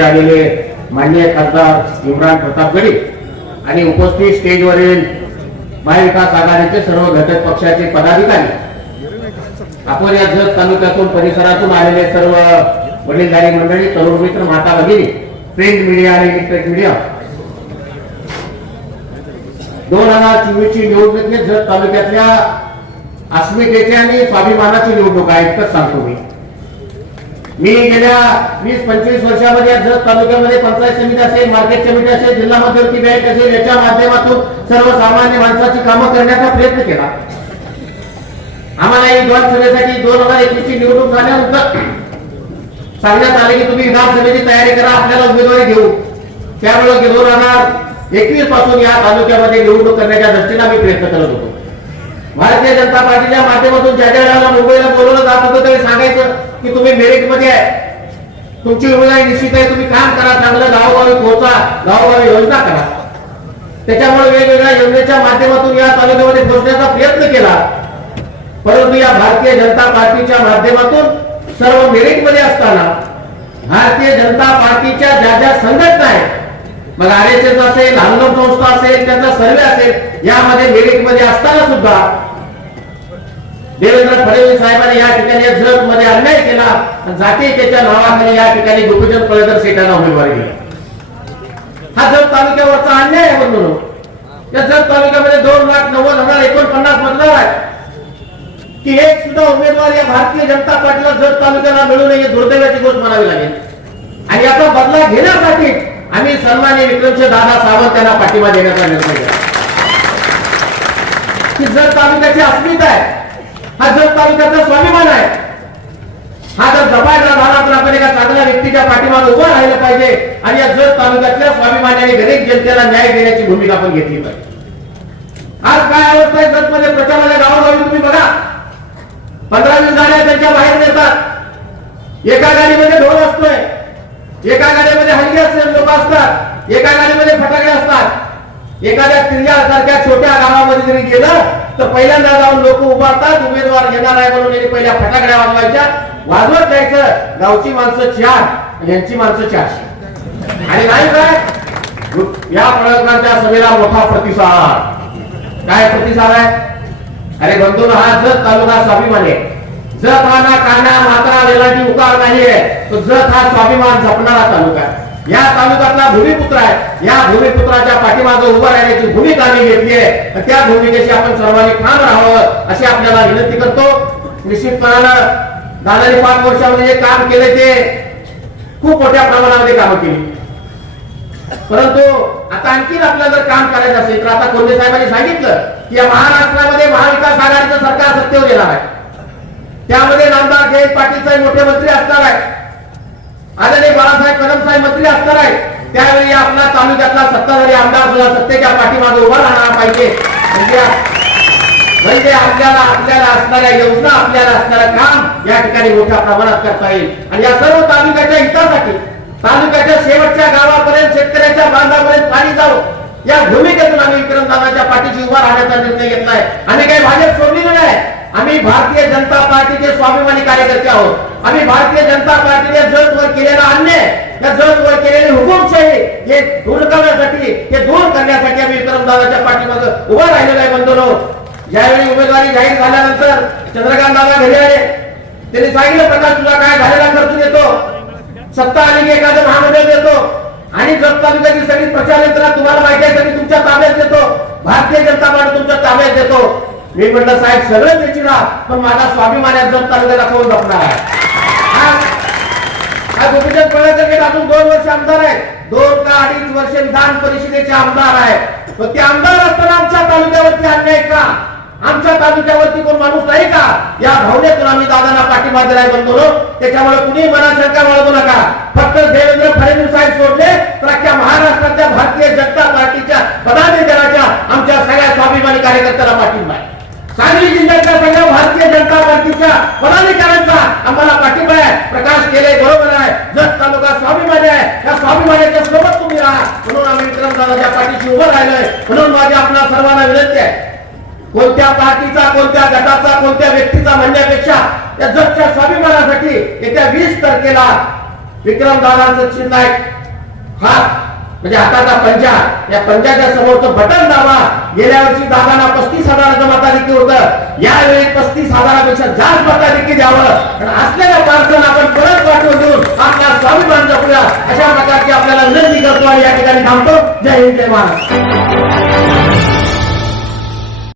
भेटीसाठी आलेले माननीय खासदार इम्रान प्रताप गडी आणि उपस्थित स्टेजवरील महाविकास आघाडीचे सर्व घटक पक्षाचे पदाधिकारी आपण या जत तालुक्यातून परिसरातून आलेले सर्व वडीलधारी मंडळी तरुण मित्र माता भगिनी प्रिंट मीडिया आणि इलेक्ट्रिक मीडिया दोन हजार चोवीस ची निवडणूक जत तालुक्यातल्या अस्मितेची आणि स्वाभिमानाची निवडणूक आहे इतकंच सांगतो मी. मी गेल्या वीस पंचवीस वर्षामध्ये जत तालुक्यामध्ये पंचायत समिती असेल मार्केट समिती असेल जिल्हा मध्यवर्ती बँक असेल याच्या माध्यमातून सर्वसामान्य माणसाची कामं करण्याचा प्रयत्न केला. आम्हाला ही विधानसभेसाठी दोन हजार एकवीस ची निवडणूक झाल्यानंतर सांगण्यात आले की तुम्ही विधानसभेची तयारी करा आपल्याला उमेदवारी देऊ. त्यामुळे दोन हजार एकवीसपासून या तालुक्यामध्ये निवडणूक करण्याच्या दृष्टीने आम्ही प्रयत्न करत होतो. भारतीय जनता पार्टीच्या माध्यमातून ज्या ज्या वेळेला मुंबईला बोलवलं जात होतं त्यावेळी सांगायचं की तुम्ही मेरिटमध्ये आहे. तुमची उमेदवारी निश्चित आहे तुम्ही काम करा चांगलं गावोगावी पोहोचा गावोगावी योजना करा. त्याच्यामुळे वेगवेगळ्या योजनेच्या माध्यमातून या तालुक्यामध्ये पोहोचण्याचा प्रयत्न केला. परंतु या भारतीय जनता पार्टीच्या माध्यमातून सर्व मेरिटमध्ये असताना भारतीय जनता पार्टीच्या ज्या ज्या संघटना आहेत मग आर एस एस असेल हंगम संस्था असेल त्यांचा सर्वे असेल यामध्ये मेरिटमध्ये असताना सुद्धा देवेंद्र फडणवीस साहेबांनी या ठिकाणी जत मध्ये अन्याय केला जाती त्याच्या नावाखाली या ठिकाणी गोपीचंद पळेकर सेटांना उमेदवार दिली. हा जत तालुक्यावरचा अन्याय आहे म्हणून. या जत तालुक्यामध्ये दोन लाख नव्वद हजार एकोणपन्नास मतदार आहे की एक सुद्धा उमेदवार या भारतीय जनता पार्टीला जत तालुक्याला मिळू नये दुर्दैवाची गोष्ट म्हणावी लागेल. आणि याचा बदला घेण्यासाठी आम्ही सन्मान्य विक्रमचे दादा सावंत यांना पाठिंबा देण्याचा निर्णय घेतला. की जत तालुक्याची अस्मिता आहे हा जत तालुक्याचा स्वाभिमान आहे. हा जर जपायचा झाला तर आपण एका चांगल्या व्यक्तीच्या पाठीमागे उभं राहिलं पाहिजे आणि या जत तालुक्यातल्या स्वाभिमानाने गरीब जनतेला न्याय देण्याची भूमिका आपण घेतली पाहिजे. आज काय अवस्था आहे? जत मध्ये प्रचाराला गावोगावी तुम्ही बघा. पंधरा वीस गाड्या त्यांच्या बाहेर नेतात. एका गाडीमध्ये ढोल असतोय एका गाडीमध्ये हल्ली असते लोक असतात एका गाडीमध्ये फटाके असतात एखाद्या किल्ल्यासारख्या छोट्या गावामध्ये जरी गेलं तर पहिल्यांदा जाऊन लोक उभारतात उमेदवार येणार आहे म्हणून पहिल्या फटाकड्या वाजवायच्या. वाजवत जायचं गावची माणसं चार यांची माणसं चारशे. आणि नाही काय? या प्रयत्नांच्या सभेला मोठा प्रतिसाद. काय प्रतिसाद आहे? अरे बंधून हा जत तालुका स्वाभिमान आहे. जत हा ना काना मात्रा वेलाची उकार नाहीये. तो जत हा स्वाभिमान जपणारा तालुका आहे. या तालुक्यातला भूमिपुत्र आहे. या भूमिपुत्राच्या पाठीमागे उभं राहण्याची भूमिका आम्ही घेतली आहे. त्या भूमिकेशी आपण सर्वांनी ठाम राहावं अशी आपल्याला विनंती करतो. निश्चितपणानं दादाने पाच वर्षामध्ये जे काम केले ते खूप मोठ्या प्रमाणामध्ये कामं केली. परंतु आता आणखीन आपल्याला जर काम करायचं असेल तर आता कोल्हे साहेबांनी सांगितलं की या महाराष्ट्रामध्ये महाविकास आघाडीचं सरकार सत्तेवर येणार आहे. त्यामध्ये नामदार जयंत पाटील साहेब मोठे मंत्री असणार आहे. आदरणीय बाळासाहेब कदम साहेब मंत्री असणार आहे त्यावेळी आपला तालुक्यातला सत्ताधारी आमदार सुद्धा सत्तेच्या पाठीमागे उभा राहणार पाहिजे. म्हणजे, म्हणजे आपल्याला आपल्याला असणाऱ्या योजना आपल्याला असणारं काम या ठिकाणी मोठ्या प्रमाणात करता येईल. आणि या सर्व तालुक्याच्या हितासाठी तालुक्याच्या शेवटच्या गावापर्यंत शेतकऱ्याच्या बांधापर्यंत पाणी जावं. या भूमिकेतून आम्ही विक्रमदादाच्या पाठीशी उभा राहण्याचा निर्णय घेतलाय. आम्ही काही भाजप सोडलेलं नाही. आम्ही भारतीय जनता पार्टीचे स्वाभिमानी कार्यकर्ते आहोत. आम्ही भारतीय जनता पार्टीने जगवर वर केलेला अन्याय या जगवर केलेली हुकुमशाही हे दूर करण्यासाठी हे दूर करण्यासाठी आम्ही विक्रमदादाच्या पाठीमध्ये उभं राहिलेलो आहे बंधूनो. ज्यावेळी उमेदवारी जाहीर झाल्यानंतर चंद्रकांत दादा घरी आले. त्यांनी सांगितलं प्रकाश तुला काय झालेला खर्च देतो? सत्ता आली की एखादं महामंडळ देतो? आणि जग तालुक्याची सगळी प्रचार यंत्रणा तुम्हाला माहिती आहे सगळी तुमच्या ताब्यात देतो. भारतीय जनता पार्टी तुमच्या ताब्यात देतो. मी म्हटलं साहेब सगळं द्यायची ना पण माझा स्वाभिमान या तालुक्याला कोण जपणार अजून दोन वर्ष आमदार आहेत. दोन का अडीच वर्ष विधान परिषदेचे आमदार आहेत. पण ते आमदार असताना आमच्या तालुक्यावरती अन्याय का? आमच्या तालुक्यावरती कोण माणूस नाही का? या भावनेतून आम्ही दादांना पाठिंबा दिलाय बनतो त्याच्यामुळे कुणी मनाशंका बाळगू नका. फक्त देवेंद्र फडणवीस साहेब सोडले तर अख्ख्या महाराष्ट्राच्या भारतीय जनता पार्टीच्या पदाधिकाऱ्याच्या आमच्या सगळ्या स्वाभिमानी कार्यकर्त्याला पाठिंबा आहे सांगली जिल्ह्यातल्या सगळ्या भारतीय जनता पार्टीच्या पदाधिकाऱ्यांचा आम्हाला पाठिंबा आहे प्रकाश केले बरोबर आहे. जत तालुका स्वाभिमानी आहे. या स्वाभिमानाच्या सोबत तुम्ही राहा. म्हणून आम्ही विक्रम दादाच्या पाठीशी उभं राहिलोय. म्हणून माझी आपल्या सर्वांना विनंती आहे. कोणत्या पार्टीचा कोणत्या गटाचा कोणत्या व्यक्तीचा म्हणण्यापेक्षा या जगच्या स्वाभिमानासाठी येत्या वीस तारखेला विक्रम दादांचं चिन्ह आहे. हा म्हणजे आताचा पंचा या पंजाच्या समोरचं बटन दाबा. गेल्या वर्षी दादांना पस्तीस हजाराचं मताधिक्य होतं. यावेळी पस्तीस हजारापेक्षा जास्त मताधिक्य द्यावं. आणि असलेल्या पार्सल आपण परत पाठवून देऊन आपला स्वाभिमान जपूया. अशा प्रकारची आपल्याला विनंती करतो आणि या ठिकाणी थांबतो. जय हिंद जय महाराष्ट्र